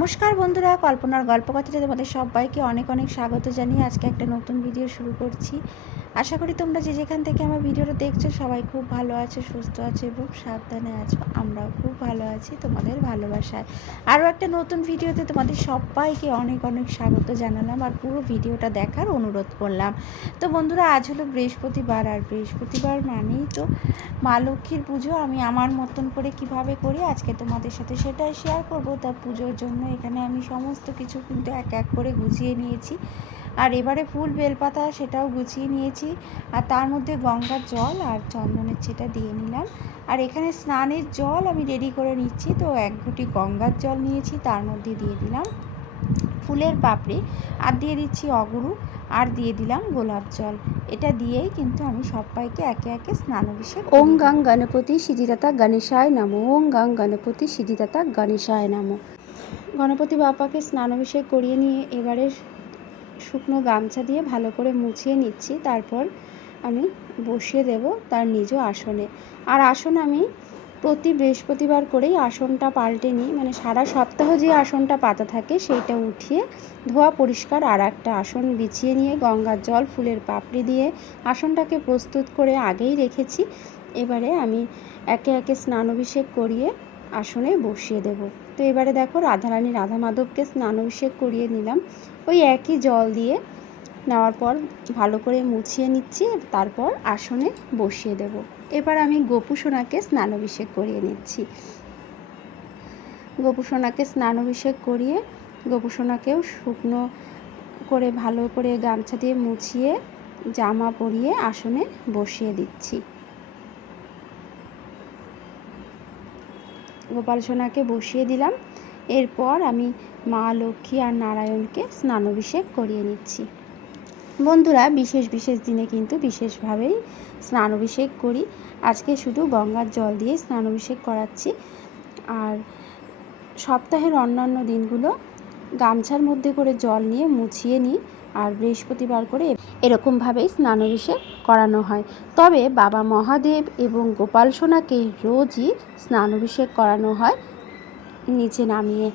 নমস্কার বন্ধুরা, কল্পনার গল্প কথাটা তোমাদের সবাইকে অনেক অনেক স্বাগত জানিয়ে আজকে একটা নতুন ভিডিও শুরু করছি। আশা করি তোমরা যে যেখান থেকে আমার ভিডিওটা দেখছ সবাই খুব ভালো আছো, সুস্থ আছো এবং সাবধানে আছো। আমরাও খুব ভালো আছি তোমাদের ভালোবাসায়। আরও একটা নতুন ভিডিওতে তোমাদের সবাইকে অনেক অনেক স্বাগত জানালাম আর পুরো ভিডিওটা দেখার অনুরোধ করলাম। তো বন্ধুরা, আজ হলো বৃহস্পতিবার আর বৃহস্পতিবার মানেই তো মা লক্ষ্মীর পুজো। আমি আমার মতন করে কীভাবে করি আজকে তোমাদের সাথে সেটাই শেয়ার করব। তা পুজোর জন্য এখানে আমি সমস্ত কিছু কিন্তু এক এক করে গুছিয়ে নিয়েছি। আর এবারে ফুল বেলপাতা সেটাও গুছিয়ে নিয়েছি। আর তার মধ্যে গঙ্গার জল আর চন্দনের ছেটা দিয়ে নিলাম। আর এখানে স্নানের জল আমি রেডি করে নিচ্ছি। তো এক ঘটি গঙ্গার জল নিয়েছি তার মধ্যে দিয়ে দিলাম ফুলের পাপড়ি। আর দিয়ে দিচ্ছি অগরু আর দিয়ে দিলাম গোলাপ জল। এটা দিয়েই কিন্তু আমি সবাইকে একে একে স্নান স্নানাভিষেক ওং গাং গণপতি সিদ্ধিদাতা গণেশায় নামো। ওং গাং গণপতি সিদ্ধিদাতা গণেশায় নামো। গণপতি বাপাকে স্নানাভিষেক করিয়ে নিয়ে এবারে শুকনো গামছা দিয়ে ভালো করে মুছিয়ে নিচ্ছি। তারপর আমি বসিয়ে দেব তার নিজ আসনে। আর আসন আমি প্রতি বৃহস্পতিবার করেই আসনটা পাল্টে নিই। মানে সারা সপ্তাহ যে আসনটা পাতা থাকে সেইটা উঠিয়ে ধোয়া পরিষ্কার আর একটা আসন বিছিয়ে নিয়ে গঙ্গার জল, ফুলের পাপড়ি দিয়ে আসনটাকে প্রস্তুত করে আগেই রেখেছি। এবারে আমি একে একে স্নান অভিষেক করিয়ে আসনে বসিয়ে দেব। তো এবারে দেখো রাধারানী রাধা মাধবকে স্নানাভিষেক করিয়ে নিলাম। ওই একই জল দিয়ে নেওয়ার পর ভালো করে মুছিয়ে নিচ্ছি, তারপর আসনে বসিয়ে দেব। এবার আমি গোপুসোনাকে স্নানাভিষেক করিয়ে নিচ্ছি। গোপুসোনাকে স্নানাভিষেক করিয়ে গোপুসোনাকেও শুকনো করে ভালো করে গামছা দিয়ে মুছিয়ে জামা পরিয়ে আসনে বসিয়ে দিচ্ছি। গোপাল সোনাকে বসিয়ে দিলাম। এরপর আমি মা লক্ষ্মী আর নারায়ণকে স্নানাভিষেক করিয়ে নিচ্ছি। বন্ধুরা, বিশেষ বিশেষ দিনে কিন্তু বিশেষভাবেই স্নানাভিষেক করি। আজকে শুধু গঙ্গার জল দিয়ে স্নানাভিষেক করাচ্ছি। আর সপ্তাহের অন্যান্য দিনগুলো গামছার মধ্যে করে জল নিয়ে মুছিয়ে নিই। আর বৃহস্পতিবার করে এরকমভাবেই স্নানাভিষেক করানো হয়। তবে বাবা মহাদেব এবং গোপাল সোনাকে রোজই স্নানাভিষেক করানো হয় নিচে নামিয়ে।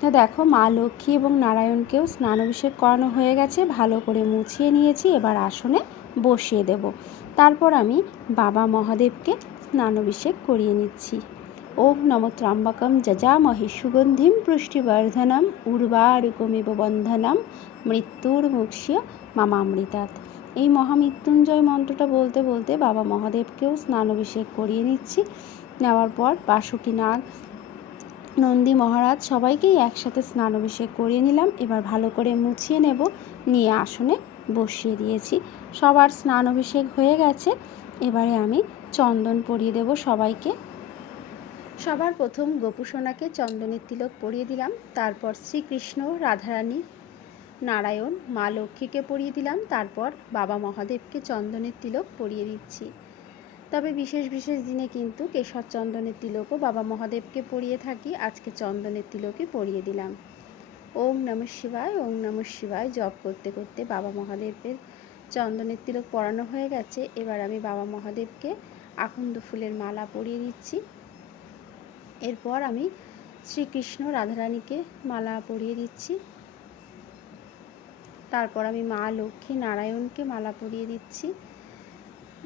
তো দেখো, মা লক্ষ্মী এবং নারায়ণকেও স্নানাভিষেক করানো হয়ে গেছে। ভালো করে মুছিয়ে নিয়েছি, এবার আসনে বসিয়ে দেব। তারপর আমি বাবা মহাদেবকে স্নানাভিষেক করিয়ে নিচ্ছি। ওম নম ত্রাম্বকম যজামহি সুগন্ধিম পুষ্টিবর্ধনম উর্বারুকমিব বন্ধনম মৃত্যুর মুক্ষ্য এই মহামৃত্যুঞ্জয় মন্ত্রটা বলতে বলতে বাবা মহাদেবকেও স্নানাভিষেক করিয়ে নিচ্ছি। নেওয়ার পর বাসুকি নাগ নন্দী মহারাজ সবাইকেই একসাথে স্নানাভিষেক করিয়ে নিলাম। এবার ভালো করে মুছিয়ে নেব, নিয়ে আসনে বসিয়ে দিয়েছি। সবার স্নানাভিষেক হয়ে গেছে। এবারে আমি চন্দন পরিয়ে দেব সবাইকে। সবার প্রথম গোপুসোনাকে চন্দনের তিলক পরিয়ে দিলাম, তারপর শ্রীকৃষ্ণ, রাধারানী, নারায়ণ, মা লক্ষ্মীকে পরিয়ে দিলাম, তারপর বাবা মহাদেবকে চন্দনের তিলক পরিয়ে দিচ্ছি। তবে বিশেষ বিশেষ দিনে কিন্তু কেশর চন্দনের তিলকও বাবা মহাদেবকে পরিয়ে থাকি, আজকে চন্দনের তিলকই পরিয়ে দিলাম। ওম নম শিবায়, ওম নম শিবায়, জপ করতে করতে বাবা মহাদেবের চন্দনের তিলক পরানো হয়ে গেছে, এবার আমি বাবা মহাদেবকে আকন্দ ফুলের মালা পরিয়ে দিচ্ছি। এরপর আমি শ্রীকৃষ্ণ রাধারানীকে মালা পরিয়ে দিচ্ছি। তারপর আমি মা লক্ষ্মী নারায়ণকে মালা পরিয়ে দিচ্ছি।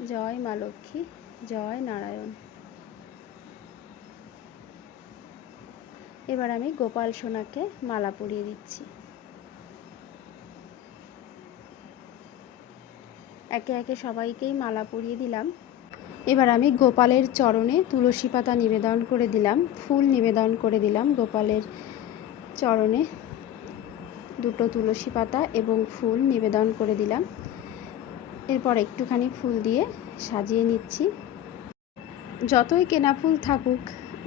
জয় মা লক্ষ্মী, জয় নারায়ণ। এবার আমি গোপাল সোনাকে মালা পরিয়ে দিচ্ছি। একে একে সবাইকেই মালা পরিয়ে দিলাম। এবার আমি গোপালের চরণে তুলসী পাতা নিবেদন করে দিলাম, ফুল নিবেদন করে দিলাম গোপালের চরণে। দুটো তুলসী পাতা এবং ফুল নিবেদন করে দিলাম। এরপর একটুখানি ফুল দিয়ে সাজিয়ে নিচ্ছি। যতই কেনা ফুল থাকুক,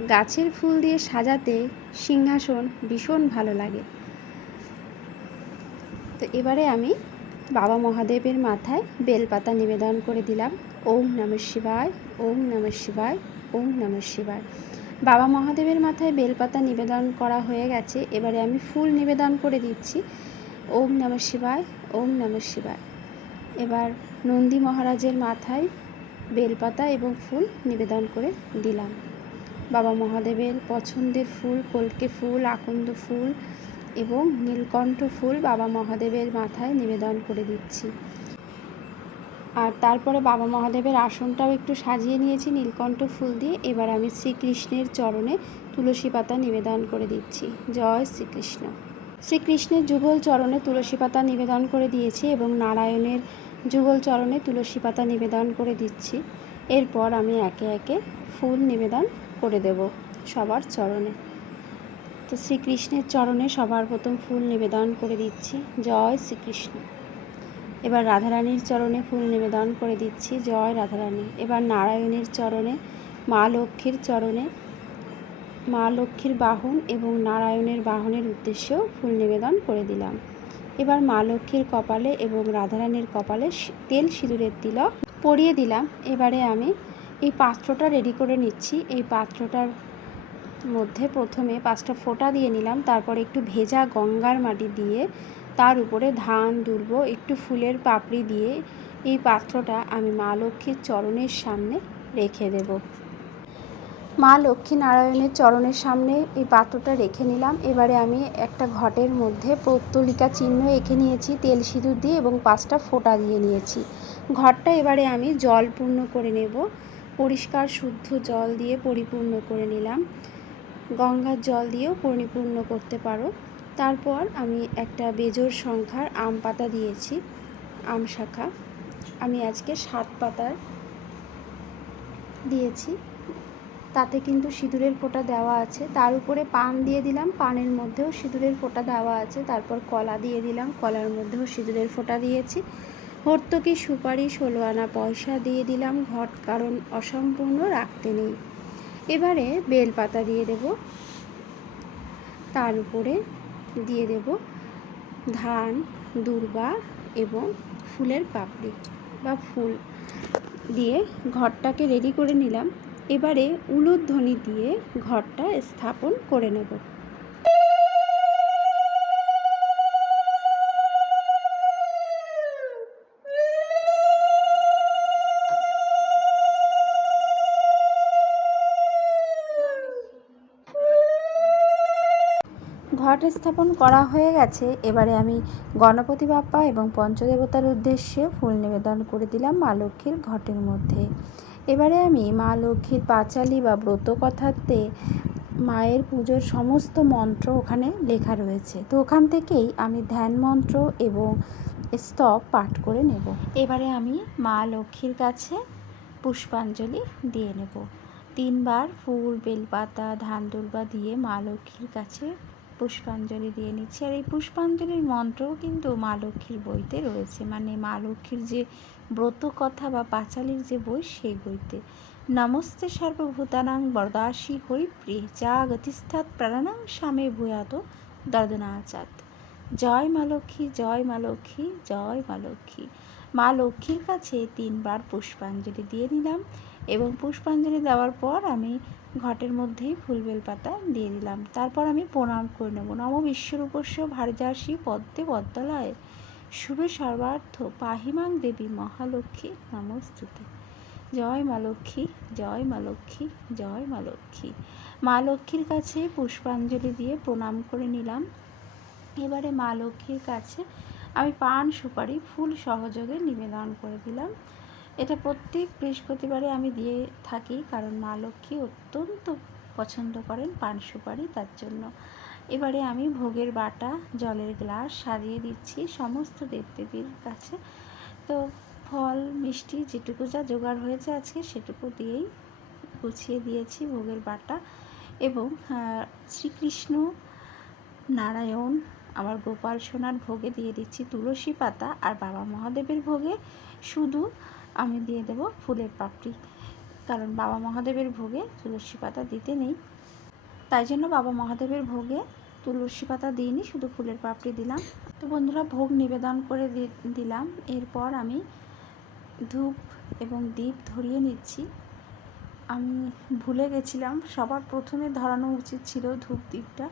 গাছের ফুল দিয়ে সাজাতে সিংহাসন ভীষণ ভালো লাগে। তো এবারে আমি বাবা মহাদেবের মাথায় বেলপাতা নিবেদন করে দিলাম। ওম নম শিবায়, ওম নম শিবায়, ওম নম শিবায়। বাবা মহাদেবের মাথায় বেলপাতা নিবেদন করা হয়ে গেছে, এবারে আমি ফুল নিবেদন করে দিচ্ছি। ওম নম শিবায়, ওম নম শিবায়। এবার নন্দী মহারাজের মাথায় বেলপাতা এবং ফুল নিবেদন করে দিলাম। বাবা মহাদেবের পছন্দের ফুল, কলকে ফুল, আকন্দ ফুল এবং নীলকণ্ঠ ফুল বাবা মহাদেবের মাথায় নিবেদন করে দিচ্ছি। আর তারপরে বাবা মহাদেবের আসনটাও একটু সাজিয়ে নিয়েছি, নীলকণ্ঠ ফুল দিয়ে। এবার আমি শ্রীকৃষ্ণের চরণে তুলসী পাতা নিবেদন করে দিচ্ছি। জয় শ্রীকৃষ্ণ। শ্রীকৃষ্ণের যুগল চরণে তুলসী পাতা নিবেদন করে দিয়েছি এবং নারায়ণের যুগল চরণে তুলসী পাতা নিবেদন করে দিচ্ছি। এরপর আমি একে একে ফুল নিবেদন করে দেব সবার চরণে। তো শ্রীকৃষ্ণের চরণে সবার প্রথম ফুল নিবেদন করে দিচ্ছি। জয় শ্রীকৃষ্ণ। এবার রাধারানীর চরণে ফুল নিবেদন করে দিচ্ছি। জয় রাধারানী। এবার নারায়ণের চরণে, মা লক্ষ্মীর চরণে, মা লক্ষ্মীর বাহন এবং নারায়ণের বাহনের উদ্দেশ্যেও ফুল নিবেদন করে দিলাম। এবার মা লক্ষ্মীর কপালে এবং রাধারানীর কপালে তেল সিঁদুরের তিলক পরিয়ে দিলাম। এবারে আমি এই পাত্রটা রেডি করে নিচ্ছি। এই পাত্রটার মধ্যে প্রথমে পাঁচটা ফোঁটা দিয়ে নিলাম। তারপর একটু ভেজা গঙ্গার মাটি দিয়ে তার উপরে ধান দুর্ব একটু ফুলের পাপড়ি দিয়ে এই পাত্রটা আমি মা লক্ষ্মীর চরণের সামনে রেখে দেব। মা লক্ষ্মী নারায়ণের চরণের সামনে এই পাত্রটা রেখে নিলাম। এবারে আমি একটা ঘটের মধ্যে প্রত্যলিকা চিহ্ন এঁকে নিয়েছি, তেল সিঁদুর দিয়ে এবং পাঁচটা ফোঁটা দিয়ে নিয়েছি। ঘরটা এবারে আমি জল পূর্ণ করে নেব, পরিষ্কার শুদ্ধ জল দিয়ে পরিপূর্ণ করে নিলাম। গঙ্গার জল দিয়েও পরিপূর্ণ করতে পারো। তারপর আমি একটা বেজোর সংখ্যার আম পাতা দিয়েছি, আম শাখা। আমি আজকে সাত পাতার দিয়েছি। তাতে কিন্তু সিঁদুরের ফোঁটা দেওয়া আছে। তার উপরে পান দিয়ে দিলাম। পানের মধ্যেও সিঁদুরের ফোঁটা দেওয়া আছে। তারপর কলা দিয়ে দিলাম। কলার মধ্যেও সিঁদুরের ফোঁটা দিয়েছি। হর্তকি সুপারি ষোলো আনা পয়সা দিয়ে দিলাম। ঘট কারণ অসম্পূর্ণ রাখতে নেই। এবারে বেলপাতা দিয়ে দেব। তার উপরে দিয়ে দেব ধান, দুর্বা এবং ফুলের পাপড়ি বা ফুল দিয়ে ঘরটাকে রেডি করে নিলাম। এবারে উলুধ্বনি দিয়ে ঘরটা স্থাপন করে নেব। ঘট স্থাপন করা হয়ে গেছে। এবারে আমি গণপতি বাপ্পা এবং পঞ্চদেবতার উদ্দেশ্যে ফুল নিবেদন করে দিলাম মা লক্ষ্মীর ঘটের মধ্যে। এবারে আমি মা লক্ষ্মীর পাঁচালি বা ব্রত কথাতে মায়ের পুজোর সমস্ত মন্ত্র ওখানে লেখা রয়েছে। তো ওখান থেকেই আমি ধ্যান মন্ত্র এবং স্তব পাঠ করে নেব। এবারে আমি মা লক্ষ্মীর কাছে পুষ্পাঞ্জলি দিয়ে নেব। তিনবার ফুল, বেলপাতা, ধান দুর্বা দিয়ে মা লক্ষ্মীর কাছে পুষ্পাঞ্জলি দিয়ে নিচ্ছি। আর এই পুষ্পাঞ্জলির মন্ত্রও কিন্তু মা লক্ষ্মীর বইতে রয়েছে। মানে মা লক্ষ্মীর যে ব্রত কথা বা পাঁচালির যে বই, সেই বইতে। নমস্তে সর্বভূতানাং বরদাসী হই হরিপ্রিয় যা গতিস্থাত প্রাণানাং স্বামী ভূয়াত দর্দনাচাত। জয় মা লক্ষ্মী, জয় মা লক্ষ্মী, জয় মা লক্ষ্মী। মা লক্ষ্মীর কাছে তিনবার পুষ্পাঞ্জলি দিয়ে নিলাম এবং পুষ্পাঞ্জলি দেওয়ার পর আমি ঘটের মধ্যেই ফুলবেল পাতা দিয়ে দিলাম। তারপর আমি প্রণাম করে নেব। নম বিশ্বরূপস্য ভারজাসী পদ্মে পদ্মালয় শুভে সর্বার্থ পাহিমাং দেবী মহালক্ষ্মী। নমস্তুতে জয় মা লক্ষ্মী, জয় মা লক্ষ্মী, জয় মা লক্ষ্মী। মা লক্ষ্মীর কাছে পুষ্পাঞ্জলি দিয়ে প্রণাম করে নিলাম। এবারে মা লক্ষ্মীর কাছে আমি পান সুপারি ফুল সহযোগে নিবেদন করে দিলাম। এটা প্রত্যেক বৃহস্পতিবারে আমি দিয়ে থাকি কারণ মা লক্ষ্মী অত্যন্ত পছন্দ করেন পান সুপারি তার জন্য। এবারে আমি ভোগের বাটা, জলের গ্লাস সাজিয়ে দিচ্ছি সমস্ত দেবদেবীর কাছে। তো ফল, মিষ্টি যেটুকু যা জোগাড় হয়েছে আজকে সেটুকু দিয়েই গুছিয়ে দিয়েছি ভোগের বাটা এবং শ্রীকৃষ্ণ নারায়ণ, আমার গোপাল সোনার ভোগে দিয়ে দিচ্ছি তুলসী পাতা আর বাবা মহাদেবের ভোগে শুধু আমি দিয়ে দেব ফুলের পাপড়ি। কারণ বাবা মহাদেবের ভোগে তুলসী পাতা দিতে নেই। তাই জন্য বাবা মহাদেবের ভোগে তুলসী পাতা দিইনি, শুধু ফুলের পাপড়ি দিলাম। তো বন্ধুরা, ভোগ নিবেদন করে দিলাম। এরপর আমি ধূপ এবং দীপ ধরিয়ে নিচ্ছি। আমি ভুলে গেছিলাম, সবার প্রথমে ধরানো উচিত ছিল ধূপ দ্বীপটা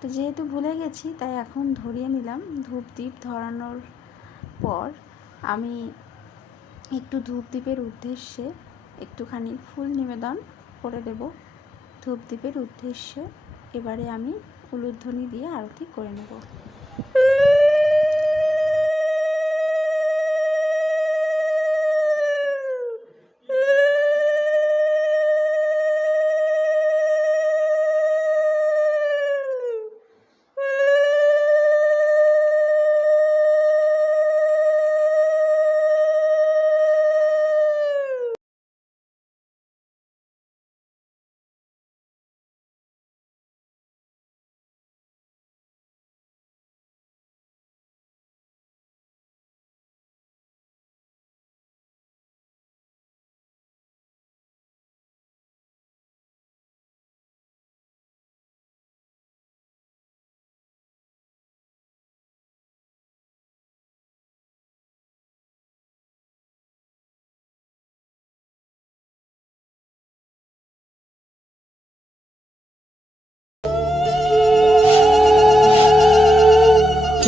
তো যেহেতু ভুলে গেছি, তাই এখন ধরিয়ে নিলাম। ধূপ দীপ ধরানোর পর আমি একটু ধূপ দ্বীপের উদ্দেশ্যে একটুখানি ফুল নিবেদন করে দেব। ধূপ দ্বীপের উদ্দেশ্যে এবারে আমি উলুধ্বনি দিয়ে আরতি করে নেব।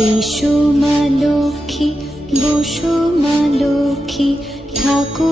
এসো মা লক্ষ্মী বসো মা লক্ষ্মী থাকো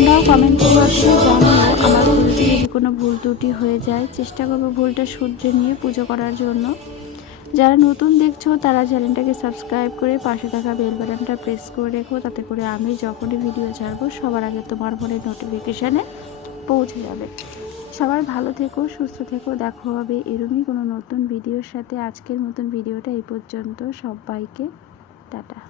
তোমরাও কমেন্ট বক্সে জানাও আমার যদি কোনো ভুল ত্রুটি হয়ে যায়, চেষ্টা করব ভুলটা শুধরে নিয়ে পুজো করার জন্য। যারা নতুন দেখছ, তারা চ্যানেলটাকে সাবস্ক্রাইব করে পাশে থাকা বেল বাটনটা প্রেস করে রেখো, তাতে করে আমি যখনই ভিডিও ছাড়বো, সবার আগে তোমার ফোনে নোটিফিকেশানে পৌঁছে যাবে। সবাই ভালো থেকো, সুস্থ থেকো, দেখো হবে এরমই কোনো নতুন ভিডিওর সাথে। আজকের মতন ভিডিওটা এই পর্যন্ত। সবাইকে টাটা।